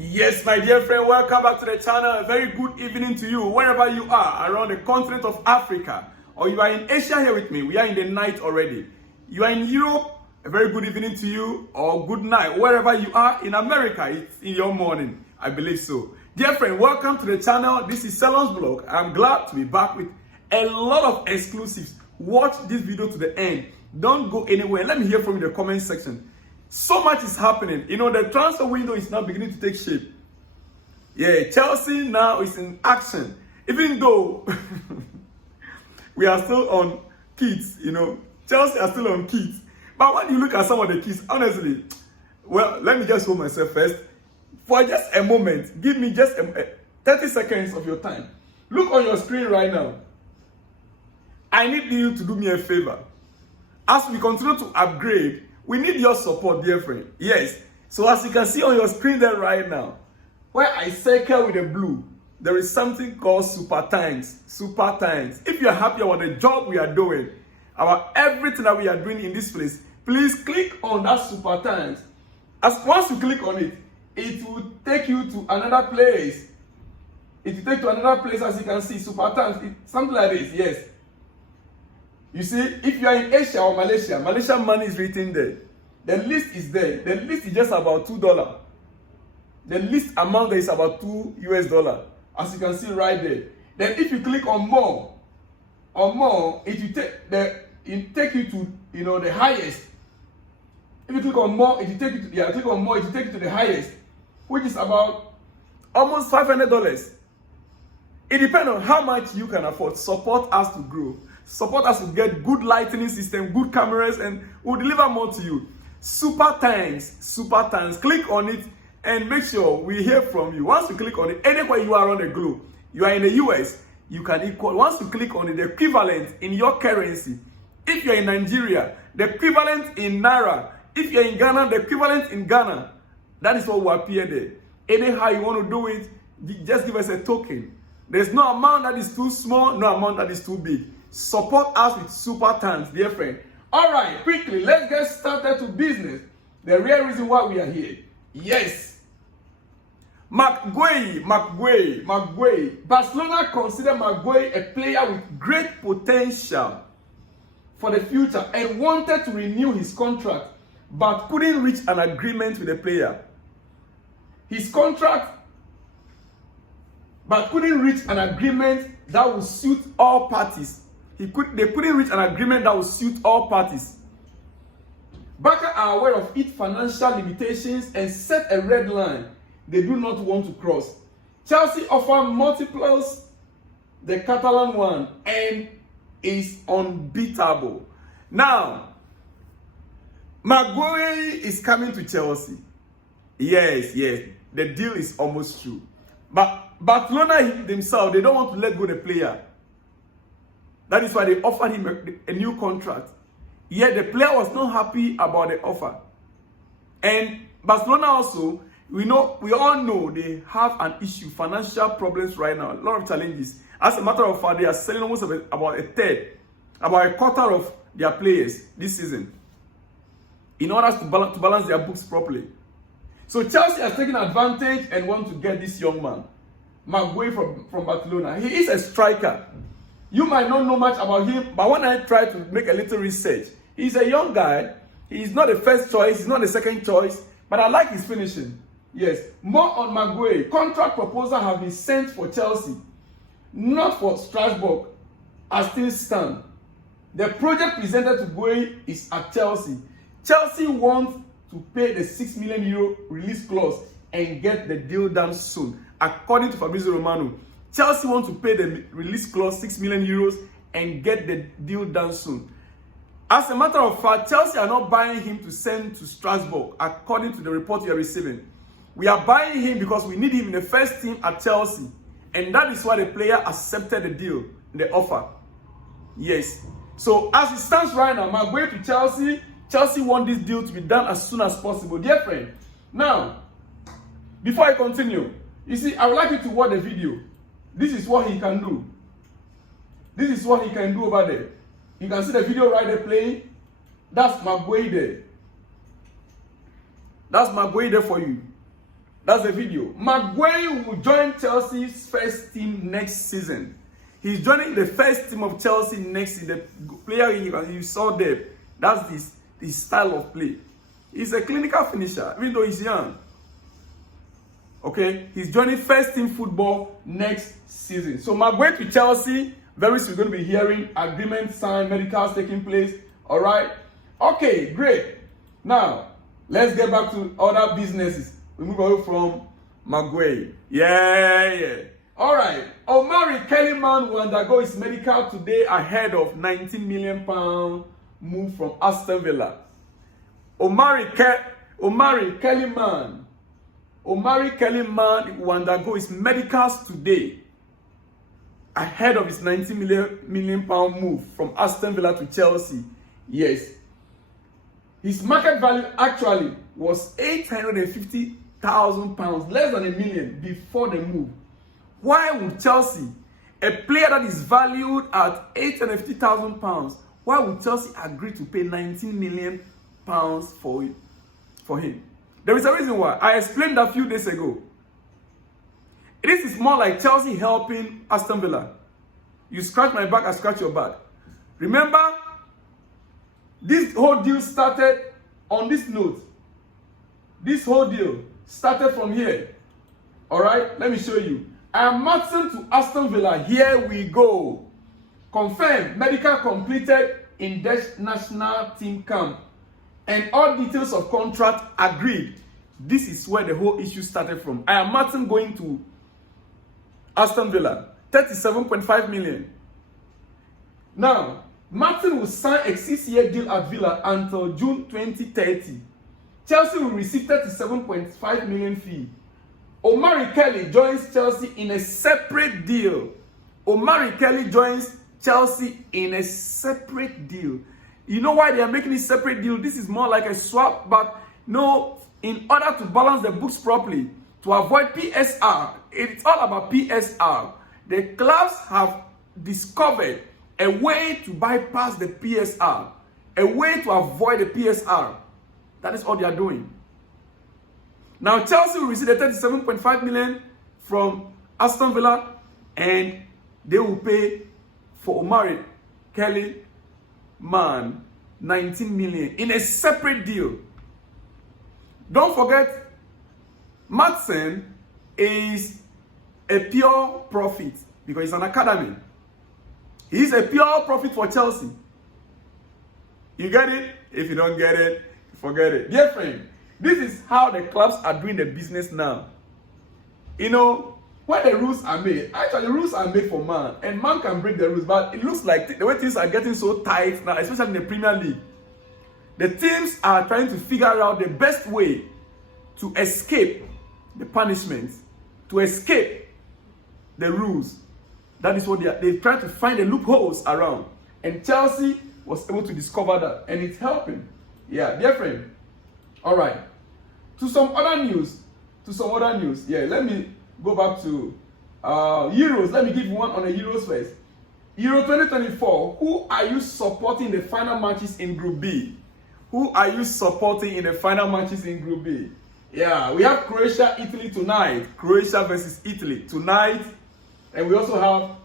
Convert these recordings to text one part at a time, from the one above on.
Yes, my dear friend, welcome back to the channel. A very good evening to you, wherever you are around the continent of Africa, or you are in Asia here with me. We are in the night already. You are in Europe, a very good evening to you, or good night. Wherever you are in America, it's in your morning. I believe so. Dear friend, welcome to the channel. This is Salon's Blog. I'm glad to be back with a lot of exclusives. Watch this video to the end. Don't go anywhere. Let me hear from you in the comment section. So much is happening. You know, the transfer window is now beginning to take shape. Yeah, Chelsea now is in action. Even though we are still on kids, you know, Chelsea are still on kids. But when you look at some of the kids, honestly, well, let me just hold myself first. For just a moment, give me just 30 seconds of your time. Look on your screen right now. I need you to do me a favor. As we continue to upgrade, we need your support, dear friend. Yes. So as you can see on your screen there right now, where I circle with the blue, there is something called Super Times. Super Times. If you are happy about the job we are doing, about everything that we are doing in this place, please click on that Super Times. As once you click on it, it will take you to another place. It will take you to another place, as you can see, Super Times. Something like this, yes. You see, if you are in Asia or Malaysia, Malaysian money is written there. The list is there. The list is just about $2. The list amount there is about $2 US, as you can see right there. Then if you click on more, it will take you to the highest. If you click on more, it will take you to it will take you to the highest, which is about almost $500. It depends on how much you can afford. Support us to grow. Support us to get good lighting system, good cameras, and we'll deliver more to you. Super Times. Click on it and make sure we hear from you. Once you click on it, anywhere you are around the globe, you are in the US, you can equal. Once you click on it, the equivalent in your currency. If you're in Nigeria, the equivalent in Naira. If you're in Ghana, the equivalent in Ghana. That is what will appear there. Anyhow you want to do it, just give us a token. There's no amount that is too small, no amount that is too big. Support us with Super Times, dear friend. All right, quickly, let's get started to business. The real reason why we are here. Yes. Marc Guiu. Barcelona consider Marc Guiu a player with great potential for the future and wanted to renew his contract, but couldn't reach an agreement with the player. But couldn't reach an agreement that would suit all parties. They couldn't reach an agreement that would suit all parties. Barca are aware of its financial limitations and set a red line they do not want to cross. Chelsea offer multiples, the Catalan one, and is unbeatable. Now, Marc Guiu is coming to Chelsea. Yes, the deal is almost true. But Barcelona themselves, they don't want to let go the player. That is why they offered him a new contract. Yet the player was not happy about the offer. And Barcelona also, we all know they have an issue, financial problems right now, a lot of challenges. As a matter of fact, they are selling almost about a quarter of their players this season in order to balance their books properly. So Chelsea has taken advantage and want to get this young man, Marc Guiu from Barcelona. He is a striker. You might not know much about him, but when I try to make a little research, he's a young guy. He's not the first choice, he's not the second choice, but I like his finishing. Yes, more on Marc Guiu. Contract proposal have been sent for Chelsea, not for Strasbourg, as things stand. The project presented to Guiu is at Chelsea. Chelsea wants to pay the €6 million release clause and get the deal done soon. According to Fabrizio Romano, Chelsea want to pay the release clause €6 million and get the deal done soon. As a matter of fact, Chelsea are not buying him to send to Strasbourg, according to the report we are receiving. We are buying him because we need him in the first team at Chelsea. And that is why the player accepted the deal, the offer. Yes. So as it stands right now, Marc Guiu to Chelsea. Chelsea want this deal to be done as soon as possible. Dear friend, now, before I continue, you see, I would like you to watch the video. This is what he can do. This is what he can do over there. You can see the video right there playing. That's Marc Guiu there. That's Marc Guiu there for you. That's the video. Marc Guiu will join Chelsea's first team next season. He's joining the first team of Chelsea next season. The player you saw there, that's his style of play. He's a clinical finisher, even though he's young. Okay, he's joining first team football next season. So Marc Guiu to Chelsea, very soon we're going to be hearing agreements signed, medicals taking place. All right. Okay, great. Now, let's get back to other businesses. We move away from Marc Guiu. Yeah. All right. Omari Kellyman will undergo his medical today ahead of £19 million move from Aston Villa. Omari Kellyman will undergo his medicals today ahead of his £19 million move from Aston Villa to Chelsea. Yes. His market value actually was £850,000, less than £1 million before the move. Why would Chelsea, a player that is valued at £850,000, why would Chelsea agree to pay £19 million for him? There is a reason why. I explained that a few days ago. This is more like Chelsea helping Aston Villa. You scratch my back, I scratch your back. Remember, this whole deal started on this note. This whole deal started from here. All right, let me show you. I am Martin to Aston Villa. Here we go. Confirmed. Medical completed in Dutch national team camp. And all details of contract agreed. This is where the whole issue started from. I am Martin going to Aston Villa. 37.5 million. Now, Martin will sign a 6-year deal at Villa until June 2030. Chelsea will receive 37.5 million fee. Omari Kelly joins Chelsea in a separate deal. Omari Kelly joins Chelsea in a separate deal. You know why they are making a separate deal? This is more like a swap, but no, in order to balance the books properly, to avoid PSR, it's all about PSR. The clubs have discovered a way to bypass the PSR, a way to avoid the PSR. That is all they are doing. Now, Chelsea will receive the 37.5 million from Aston Villa, and they will pay for Omari Kelly, 19 million in a separate deal. Don't forget, Madsen is a pure profit because it's an academy. He's a pure profit for Chelsea. You get it? If you don't get it, forget it. Dear friend, this is how the clubs are doing the business now. You know, when the rules are made, actually the rules are made for man, and man can break the rules, but it looks like the way things are getting so tight now, especially in the Premier League, the teams are trying to figure out the best way to escape the punishment, to escape the rules. That is what they try to find the loopholes around. And Chelsea was able to discover that, and it's helping. Yeah, dear friend. All right. To some other news. Yeah, let me go back to Euros. Let me give you one on the Euros first. Euro 2024. Who are you supporting in the final matches in Group B? Who are you supporting in the final matches in Group B? Yeah, we have Croatia, Italy tonight. Croatia versus Italy tonight. And we also have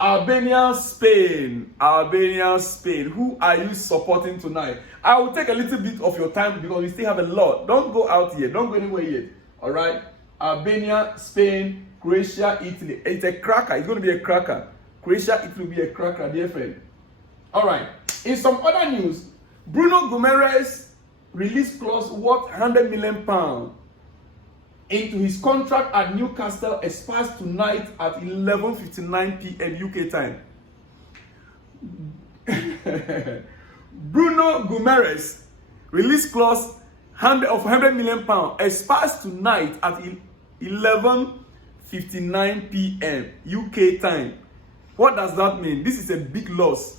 Albania, Spain. Albania, Spain. Who are you supporting tonight? I will take a little bit of your time because we still have a lot. Don't go out yet. Don't go anywhere yet. All right? Albania, Spain, Croatia, Italy. It's a cracker. It's going to be a cracker. Croatia, Italy will be a cracker, dear friend. All right. In some other news, Bruno Guimaraes release clause worth £100 million into his contract at Newcastle expires tonight at 11:59 p.m. UK time. Bruno Guimaraes release clause of £100 million expires tonight at 11:59 p.m. UK time. What does that mean? This is a big loss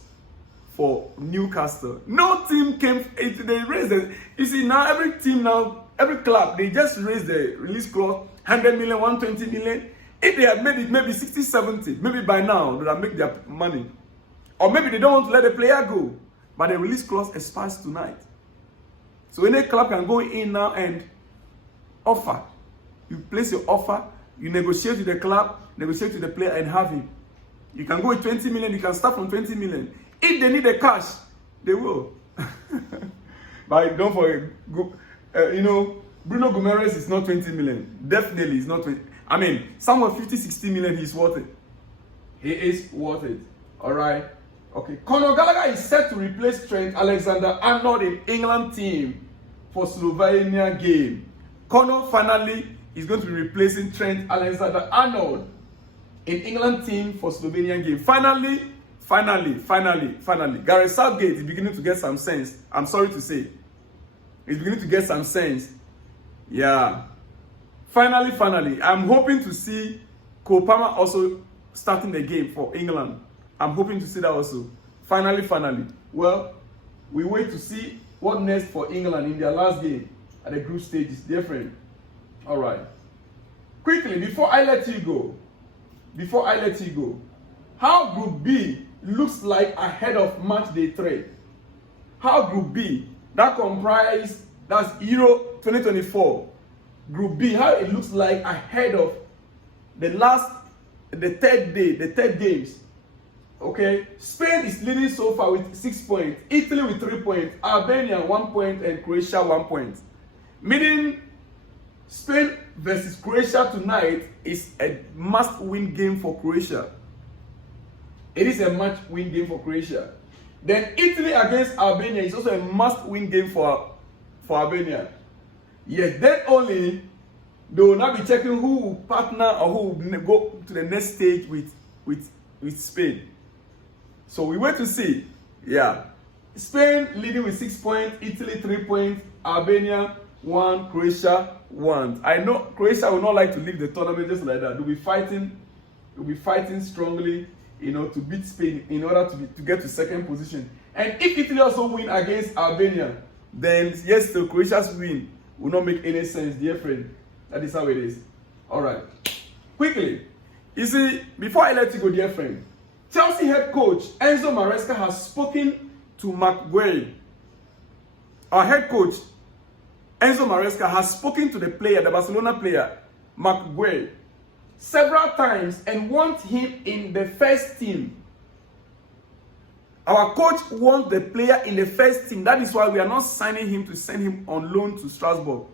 for Newcastle. No team came. They raised it. You see now every team now. Every club, they just raise the release clause, 100 million, 120 million. If they had made it maybe 60, 70, maybe by now, they would make their money. Or maybe they don't want to let the player go. But the release clause expires tonight. So any club can go in now and offer You place your offer, you negotiate with the club, negotiate with the player, and have him. You can go with 20 million, you can start from 20 million. If they need the cash, they will. But don't forget, Bruno G is not 20 million. Definitely, he's not 20. I mean, somewhere 50, 60 million, he's worth it. He is worth it. All right. Okay. Conor Gallagher is set to replace Trent Arnold in England team for Slovenia game. Conor finally is going to be replacing Trent Arnold in England team for Slovenian game. Finally. Gareth Southgate is beginning to get some sense. I'm sorry to say. He's beginning to get some sense. Yeah. Finally. I'm hoping to see Cole Palmer also starting the game for England. I'm hoping to see that also. Finally. Well, we wait to see what next for England in their last game at the group stage is different. All right. Quickly, before I let you go, how Group B looks like ahead of match day 3. How Group B, that's Euro 2024. Group B, how it looks like ahead of the third games. Okay, Spain is leading so far with 6 points, Italy with 3 points, Albania 1 point, and Croatia 1 point. Meaning, Spain versus Croatia tonight is a must-win game for Croatia. It is a must-win game for Croatia. Then Italy against Albania is also a must-win game for Albania. Yes, then only they will now be checking who will partner or who will go to the next stage with Spain. So we wait to see. Yeah. Spain leading with 6 points, Italy 3 points, Albania 1, Croatia 1. I know Croatia will not like to leave the tournament just like that. They'll be fighting strongly, to beat Spain in order to get to second position. And if Italy also win against Albania, then yes, the Croatia's win will not make any sense, dear friend. That is how it is. All right. Quickly, you see, before I let you go, dear friend, Chelsea head coach Enzo Maresca has spoken to Marc Guiu. Our head coach Enzo Maresca has spoken to the Barcelona player, Marc Guiu, several times and wants him in the first team. Our coach wants the player in the first team. That is why we are not signing him to send him on loan to Strasbourg.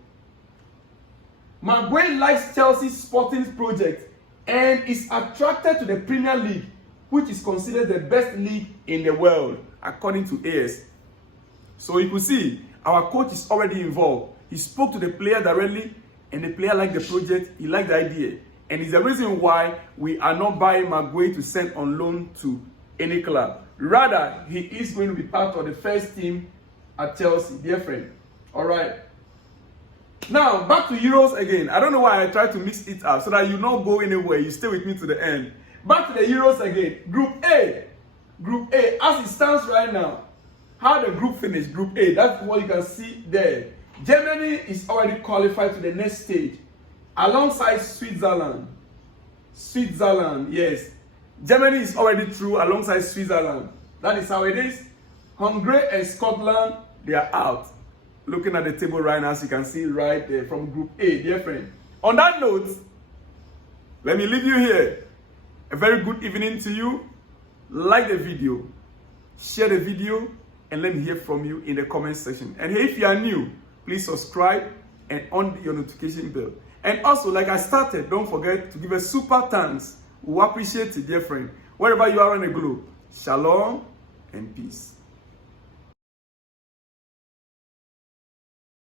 Marc Guiu likes Chelsea's sporting project and is attracted to the Premier League, which is considered the best league in the world, according to AS. So you can see, our coach is already involved. He spoke to the player directly, and the player liked the project, he liked the idea. And it's the reason why we are not buying Marc Guiu to send on loan to any club. Rather, he is going to be part of the first team at Chelsea, dear friend. All right. Now, back to Euros again. I don't know why I try to mix it up so that you don't go anywhere. You stay with me to the end. Back to the Euros again. Group A, as it stands right now, how the group finished. Group A, that's what you can see there. Germany is already qualified to the next stage, alongside Switzerland. Yes. Germany is already through alongside Switzerland. That is how it is. Hungary and Scotland, they are out. Looking at the table right now, as you can see right there from Group A, dear friend. On that note, let me leave you here. A very good evening to you. Like the video, share the video, and let me hear from you in the comment section. And if you are new, please subscribe and on your notification bell. And also, like I started, don't forget to give a super thanks. We appreciate it, dear friend. Wherever you are on the globe, shalom and peace.